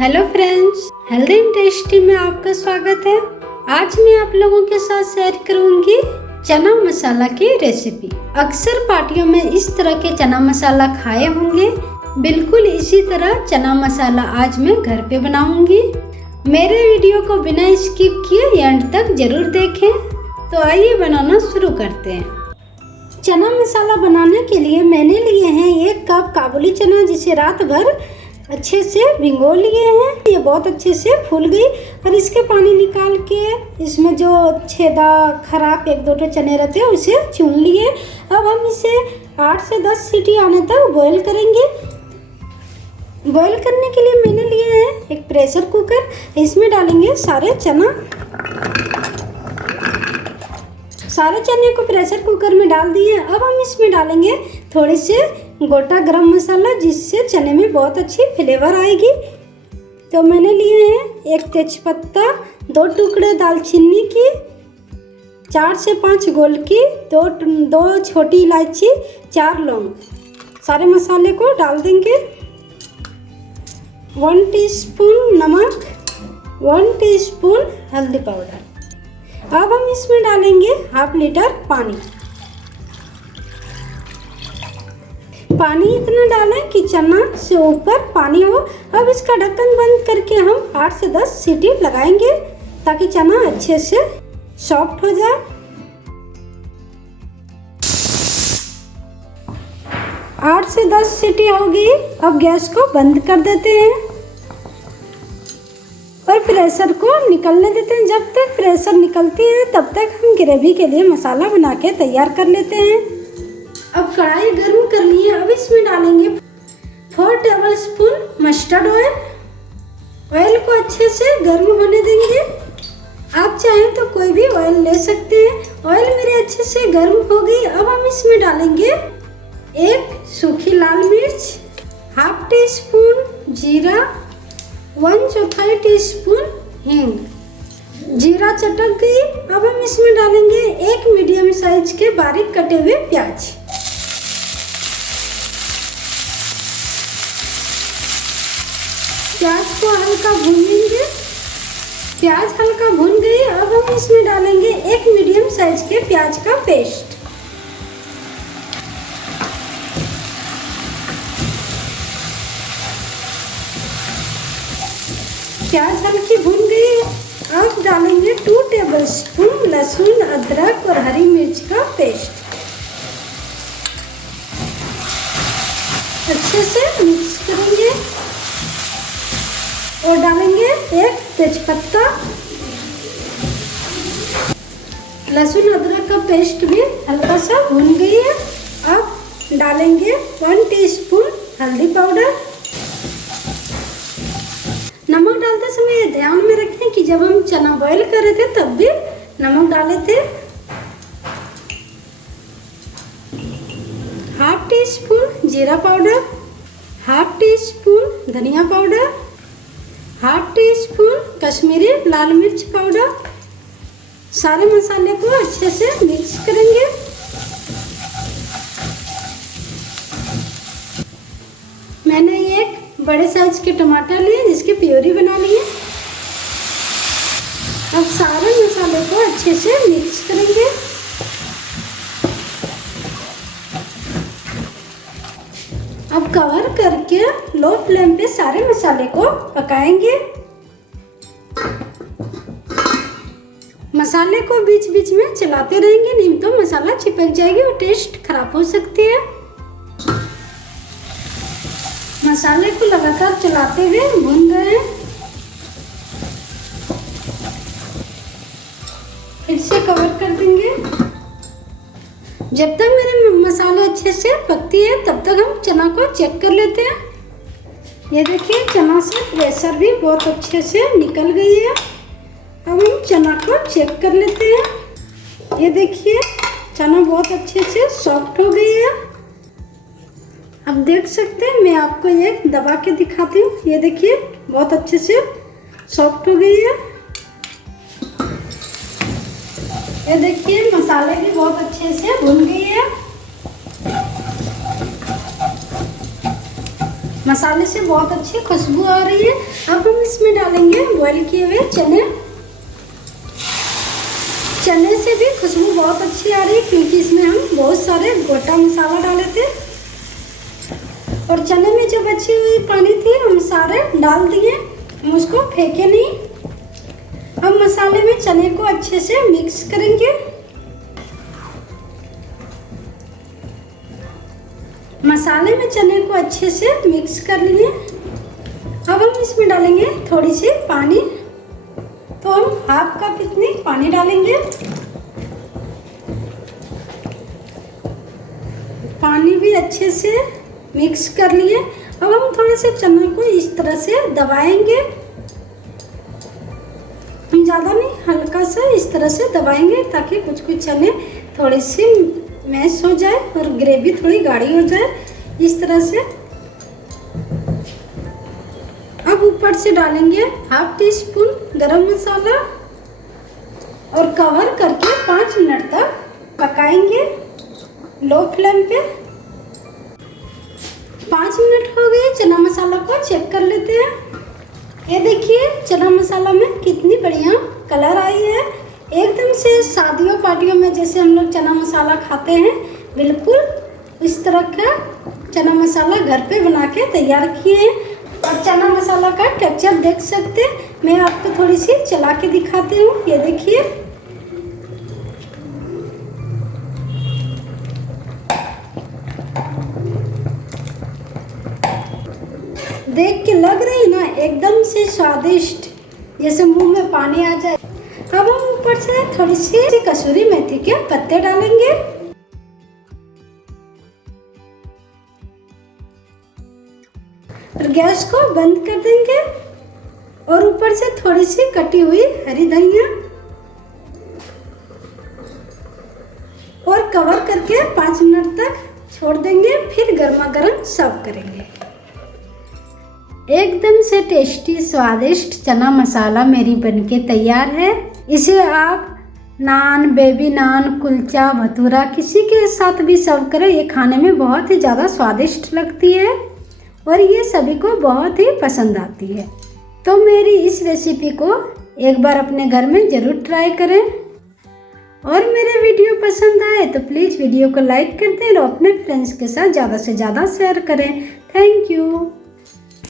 Hello friends, healthy and tasty में आपका स्वागत है। आज मैं आप लोगों के साथ शेयर करूंगी चना मसाला की रेसिपी। अक्सर पार्टियों में इस तरह के चना मसाला खाए होंगे। बिल्कुल इसी तरह चना मसाला आज मैं घर पे बनाऊंगी। मेरे वीडियो को बिना स्किप किए एंड तक जरूर देखें। तो आइए बनाना शुरू करते हैं। चना मसाला बनाने के लिए मैंने लिए हैं 1 कप काबुली चना, जिसे रात भर अच्छे से भिगो लिए हैं। ये बहुत अच्छे से फूल गई और इसके पानी निकाल के इसमें जो छेदा खराब 1-2 चने रहते हैं उसे चुन लिए। अब हम इसे 8 से 10 सीटी आने तक बॉईल करेंगे। बॉईल करने के लिए मैंने लिए हैं एक प्रेशर कुकर। इसमें डालेंगे सारे चने को प्रेशर कुकर में डाल दिए। अब हम इसमें डालेंगे थोड़ी से गोटा गरम मसाला, जिससे चने में बहुत अच्छी फ्लेवर आएगी। तो मैंने लिए हैं 1 तेजपत्ता, 2 टुकड़े दालचीनी की, 4 से 5 गोलकी, 2 छोटी इलायची, 4 लौंग। सारे मसाले को डाल देंगे। 1 टीस्पून नमक, 1 टीस्पून हल्दी पाउडर। अब हम इसमें डालेंगे 1/2 लीटर पानी। पानी इतना डालें कि चना से ऊपर पानी हो। अब इसका ढक्कन बंद करके हम 8 से 10 सीटी लगाएंगे ताकि चना अच्छे से सॉफ्ट हो जाए। 8 से 10 सीटी हो गई। अब गैस को बंद कर देते हैं और प्रेशर को निकलने देते हैं। जब तक प्रेशर निकलती है तब तक हम ग्रेवी के लिए मसाला बना के तैयार कर लेते हैं। अब कढ़ाई गर्म कर लिए। अब इसमें डालेंगे 4 टेबलस्पून मस्टर्ड ऑयल। ऑयल को अच्छे से गर्म होने देंगे। आप चाहें तो कोई भी ऑयल ले सकते हैं। ऑयल मेरे अच्छे से गर्म हो गई। अब हम इसमें डालेंगे 1 सूखी लाल मिर्च, 1/2 टीस्पून जीरा, 1/4 टीस्पून हींग। जीरा चटक गई। अब हम इसमें डालेंगे 1 मीडियम साइज के बारीक कटे हुए प्याज। प्याज को हल्का भूनेंगे। प्याज हल्का भून गई। अब हम इसमें डालेंगे 1 मीडियम साइज के प्याज का पेस्ट। प्याज हल्की भून गई। अब डालेंगे 2 टेबलस्पून लहसुन, अदरक और हरी मिर्च का पेस्ट। अच्छे से मिक्स करेंगे और डालेंगे 1 तेजपत्ता। लहसुन अदरक का पेस्ट भी हल्का सा भून गई है। अब डालेंगे 1 टीस्पून हल्दी पाउडर। नमक डालते समय ये ध्यान में रखें कि जब हम चना बॉईल कर रहे थे तब भी नमक डाले थे। 1/2 टीस्पून जीरा पाउडर, 1/2 टीस्पून धनिया पाउडर, 1/2 टीस्पून कश्मीरी लाल मिर्च पाउडर। सारे मसाले को अच्छे से मिक्स करेंगे। मैंने एक बड़े साइज के टमाटर लिए जिसकी प्यूरी बना ली है। अब सारे मसाले को अच्छे से मिक्स करेंगे। अब कवर करके लो फ्लेम पे सारे मसाले को पकाएंगे। मसाले को बीच बीच में चलाते रहेंगे, नहीं तो मसाला चिपक जाएगी और टेस्ट खराब हो सकती है। मसाले को लगातार चलाते हुए भून रहे हैं। फिर से कवर कर देंगे। जब तक मेरे मसाले अच्छे से पकती है तब तक हम चना को चेक कर लेते हैं। ये देखिए चना से प्रेशर भी बहुत अच्छे से निकल गई है। अब हम चना को चेक कर लेते हैं। ये देखिए चना बहुत अच्छे से सॉफ्ट हो गई है। अब देख सकते हैं, मैं आपको ये दबा के दिखाती हूँ। ये देखिए बहुत अच्छे से सॉफ्ट हो गई है। ये देखिए मसाले भी बहुत अच्छे से भून गई है। मसाले से बहुत अच्छी खुशबू आ रही है। अब हम डालेंगे बॉईल किए हुए चने। चने से भी खुशबू बहुत अच्छी आ रही है क्योंकि इसमें हम बहुत सारे गोटा मसाला डाले थे और चने में जो बची हुई पानी थी हम सारे डाल दिए, हम उसको फेंके नहीं। अब मसाले में चने को अच्छे से मिक्स करेंगे। मसाले में चने को अच्छे से मिक्स कर लिए। अब हम इसमें डालेंगे थोड़ी सी पानी, तो हम हाफ कप इतनी पानी डालेंगे। पानी भी अच्छे से मिक्स कर लिए। अब हम थोड़े से चने को इस तरह से दबाएंगे, हम ज़्यादा नहीं, हल्का सा इस तरह से दबाएंगे ताकि कुछ कुछ चने थोड़ी सी मैश हो जाए और ग्रेवी थोड़ी गाढ़ी हो जाए, इस तरह से। अब ऊपर से डालेंगे हाफ टी स्पून गरम मसाला और कवर करके 5 मिनट तक पकाएंगे लो फ्लेम पे। 5 मिनट हो गए, चना मसाला को चेक कर लेते हैं। ये देखिए चना मसाला में कितनी बढ़िया कलर आई है, एकदम से शादियों पार्टियों में जैसे हम लोग चना मसाला खाते हैं, बिल्कुल इस तरह का चना मसाला घर पे बना के तैयार किए हैं। और चना मसाला का टेक्सचर देख सकते हैं, मैं आपको थोड़ी सी चला के दिखाती हूँ। ये देखिए देख के लग रही ना एकदम से स्वादिष्ट, जैसे मुंह में पानी आ जाए। अब हम ऊपर से थोड़ी सी कसूरी मेथी के पत्ते डालेंगे और गैस को बंद कर देंगे और ऊपर से थोड़ी सी कटी हुई हरी धनिया और कवर करके 5 मिनट तक छोड़ देंगे, फिर गर्मा गर्म सर्व करेंगे। एकदम से टेस्टी स्वादिष्ट चना मसाला मेरी बनके तैयार है। इसे आप नान, बेबी नान, कुलचा, भटूरा किसी के साथ भी सर्व करें, ये खाने में बहुत ही ज़्यादा स्वादिष्ट लगती है और ये सभी को बहुत ही पसंद आती है। तो मेरी इस रेसिपी को एक बार अपने घर में ज़रूर ट्राई करें और मेरे वीडियो पसंद आए तो प्लीज़ वीडियो को लाइक कर दें और अपने फ्रेंड्स के साथ ज़्यादा से ज़्यादा शेयर करें। Thank you.